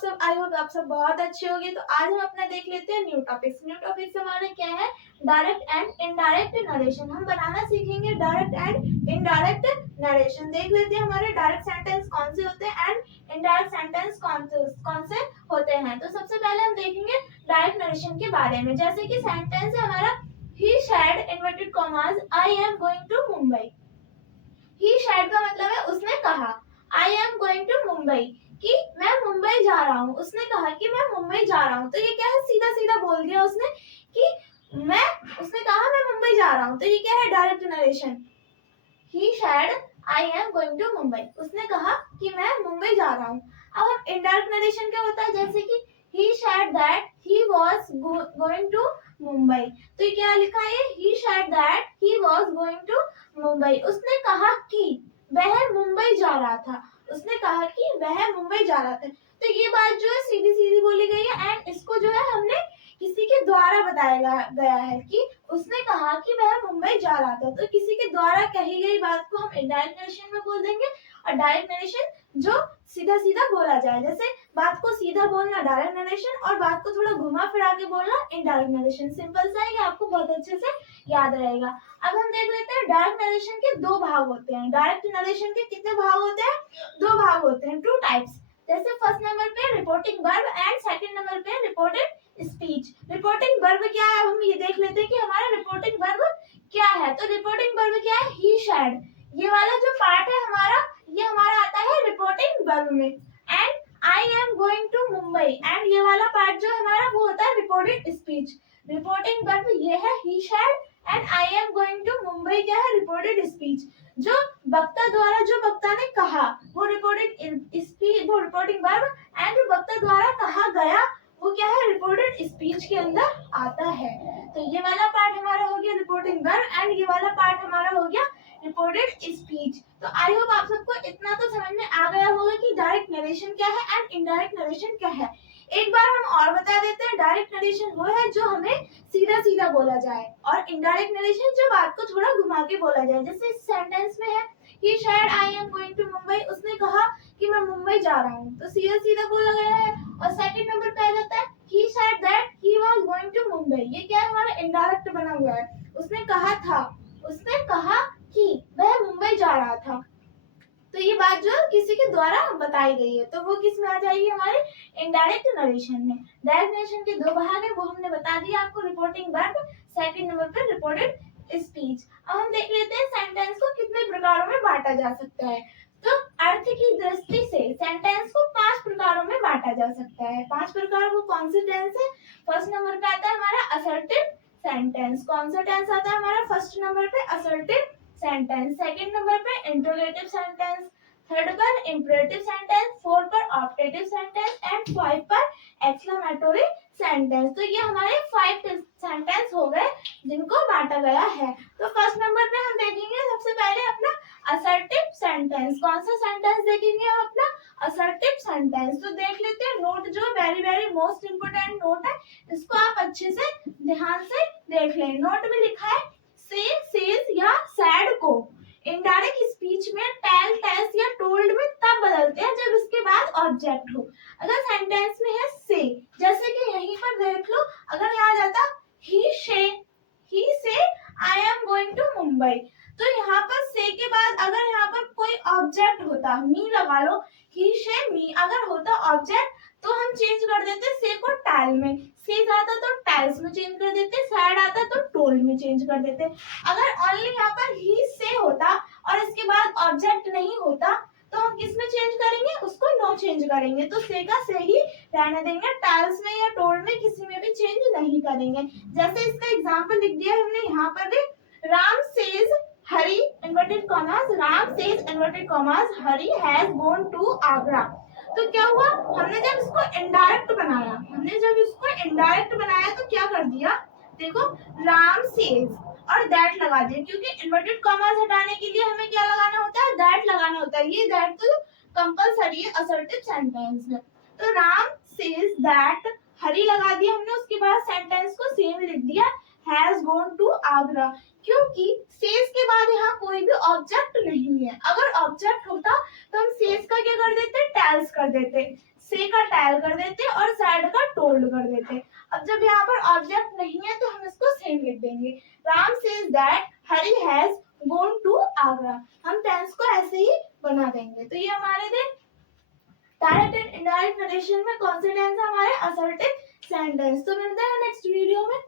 सब, I hope आप सब बहुत अच्छे होंगे। तो आज हम अपना देख लेते हैं न्यू टॉपिक्स। न्यू टॉपिक्स हमारे क्या है, डायरेक्ट एंड इनडायरेक्ट नरेशन। हम बनाना सीखेंगे डायरेक्ट एंड इनडायरेक्ट नरेशन। देख लेते हैं हमारे डायरेक्ट सेंटेंस कौन से होते हैं एंड इनडायरेक्ट सेंटेंस कौन से होते हैं। तो सबसे पहले हम देखेंगे डायरेक्ट नरेशन के बारे में। जैसे कि सेंटेंस है हमारा, he said inverted commas I am going to Mumbai। he said का मतलब है उसने कहा, I am going to Mumbai कि मैं मुंबई जा रहा हूँ। उसने कहा कि मैं मुंबई जा रहा हूँ। तो ये क्या है, सीधा सीधा बोल दिया उसने कि उसने कहा मैं मुंबई जा रहा हूँ। तो ये क्या है, direct narration. he said I am going to Mumbai। उसने कहा कि मैं मुंबई जा रहा हूँ। अब हम इनडायरेक्ट नरेशन क्या होता है, जैसे कि he said that he was going to Mumbai। तो ये क्या लिखा है, he said that he was going to Mumbai। उसने कहा कि वह मुंबई जा रहा था। उसने कहा कि वह मुंबई जा रहा था। तो ये बात जो है सीधी सीधी बोली गई है एंड इसको जो है हमने किसी के द्वारा बताया गया है कि उसने कहा कि वह मुंबई जा रहा था। तो किसी के द्वारा कही गई बात को हम इनडायरेक्ट नरेशन में बोल देंगे, और डायरेक्ट नरेशन जो सीधा सीधा बोला जाए। जैसे बात को सीधा बोलना डायरेक्ट नरेशन, और बात को थोड़ा घुमा फिरा के बोलना इनडायरेक्ट नरेशन। सिंपल सा है, ये आपको बहुत अच्छे से याद रहेगा। अब हम देख लेते हैं डायरेक्ट नरेशन के दो भाग होते हैं। डायरेक्ट नरेशन के कितने भाग होते हैं, दो भाग होते हैं, टू टाइप्स। जैसे फर्स्ट नंबर पे reporting verb and second number पे रिपोर्टेड स्पीच। रिपोर्टिंग वर्ब क्या है, हम ये देख लेते हैं कि हमारा रिपोर्टिंग वर्ब क्या है। तो रिपोर्टिंग वर्ब क्या है, ही सैड। ये वाला जो पार्ट है हमारा, ये हमारा आता है रिपोर्टिंग वर्ब में। And I am going to Mumbai, and ये वाला पार्ट जो हमारा वो होता है रिपोर्टेड स्पीच। रिपोर्टिंग वर्ब ये है he said and I am going to Mumbai क्या है, रिपोर्टेड स्पीच। जो वक्ता द्वारा जो वक्ता ने कहा वो रिपोर्टेड स्पीच, वो रिपोर्टिंग वर्ब। एंड जो वक्ता द्वारा कहा गया वो क्या है, रिपोर्टेड स्पीच के अंदर आता है। तो ये वाला पार्ट हमारा हो गया रिपोर्टिंग वर्ब एंड ये वाला पार्ट हमारा हो गया रिपोर्टेड स्पीच। तो आई होप आप सबको इतना तो समझ में आ गया होगा कि डायरेक्ट नरेशन क्या है एंड इनडायरेक्ट नरेशन क्या है। एक बार हम और बता देते हैं, डायरेक्ट नरेशन वो है जो हमें सीधा सीधा बोला जाए, और इनडायरेक्ट नरेशन जो बात को थोड़ा घुमा के बोला जाए। जैसे इस सेंटेंस में है कि शायद I am going to Mumbai, उसने कहा कि मैं मुंबई जा रहा हूँ। तो सीधा सीधा बोला गया है। और सेकंड नंबर पे आ जाता है he said that he was going to Mumbai। ये क्या है, हमारा इनडायरेक्ट बना हुआ है। उसने कहा था, उसने कहा कि वह मुंबई जा रहा था। तो ये बात जो किसी के द्वारा बताई गई है, तो वो किस में आ जाएगी, हमारे इनडायरेक्ट नरेशन में। डायरेक्ट नरेशन के दो भाग है, वो हमने बता दिया आपको, रिपोर्टिंग वर्ब, सेकंड नंबर पे रिपोर्टेड स्पीच। अब हम देख लेते हैं सेंटेंस को कितने प्रकारों में बांटा जा सकता है। तो अर्थ की दृष्टि से सेंटेंस को 5 प्रकारों में बांटा जा सकता है। 5 प्रकार वो कौन से टेंस है। फर्स्ट नंबर पे आता है हमारा असर्टिव सेंटेंस। कौन सा टेंस आता है हमारा, फर्स्ट नंबर पे असर्टिव सेंटेंस, सेकंड नंबर पे इंटरोगेटिव सेंटेंस, थर्ड पर इंपरेटिव सेंटेंस, फोर्थ पर ऑप्टेटिव सेंटेंस एंड 5 पर एक्सक्लेमेटरी सेंटेंस। तो ये हमारे 5 सेंटेंस हो गए जिनको बांटा गया है। तो फर्स्ट नंबर पे हम देखेंगे सबसे पहले अपना असर्टिव सेंटेंस। कौन सा सेंटेंस देखेंगे हम अपना, असर्टिव सेंटेंस। तो देख लेते हैं, नोट जो very very most important note है, इसको आप अच्छे से ध्यान से देख लें। नोट में लिखा है से, सेज या सैड को इनडायरेक्ट स्पीच में टेल, टेल्स या टोल्ड में तब बदलते हैं जब इसके बाद ऑब्जेक्ट हो। अगर सेंटेंस में है से, जैसे कि यहीं पर देख लो, अगर यहाँ जाता ही से I am going to Mumbai, तो यहाँ पर से के बाद अगर यहाँ पर कोई ऑब्जेक्ट होता, मी लगा लो, ही से मी अगर होता ऑब्जेक्ट, तो हम चेंज कर देते से को टैल में, से आता तो टैल्स में चेंज कर देते, सैड आता तो टोल्ड में चेंज कर देते। अगर ओनली यहाँ पर ही से होता और इसके बाद ऑब्जेक्ट नहीं होता, तो हम किस में चेंज करेंगे, उसको नो चेंज करेंगे। तो से का से ही रहने देंगे, टैल्स में या टोल्ड में किसी में भी चेंज नहीं करेंगे। जैसे इसका एग्जाम्पल लिख दिया हमने यहाँ पर भी, Ram says Hari inverted commas, Ram says inverted commas Hari has gone to Agra. तो क्या हुआ, हमने जब इसको इनडायरेक्ट बनाया, तो क्या कर दिया, देखो राम सेज और दैट लगा दिया, क्योंकि इन्वर्टेड कॉमास हटाने के लिए हमें क्या लगाना होता है, दैट लगाना होता है। ये दैट तो कंपलसरी है असर्टिव सेंटेंस में। तो राम सेज दैट, हरी लगा दिया हमने, उसके बाद सेंटेंस को सेम लिख दिया, हैज गॉन टू आगरा। क्योंकि सेज के बाद यहाँ कोई भी ऑब्जेक्ट नहीं है। अगर ऑब्जेक्ट होता तो हम सेज का क्या कर देते, टेल्स कर देते, से का टेल कर देते और सैड का टोल्ड कर देते। अब जब यहाँ पर ऑब्जेक्ट नहीं है तो हम इसको सेम लिख देंगे। Ram says that Hari has gone to Agra. हम टेंस को ऐसे ही बना देंगे। तो ये हमारे थे डायरेक्ट एंड इनडायरेक्ट नरेशन में कौन से टेंस हमारे असर्टिव सेंटेंस। तो मिलते हैं नेक्स्ट वीडियो में।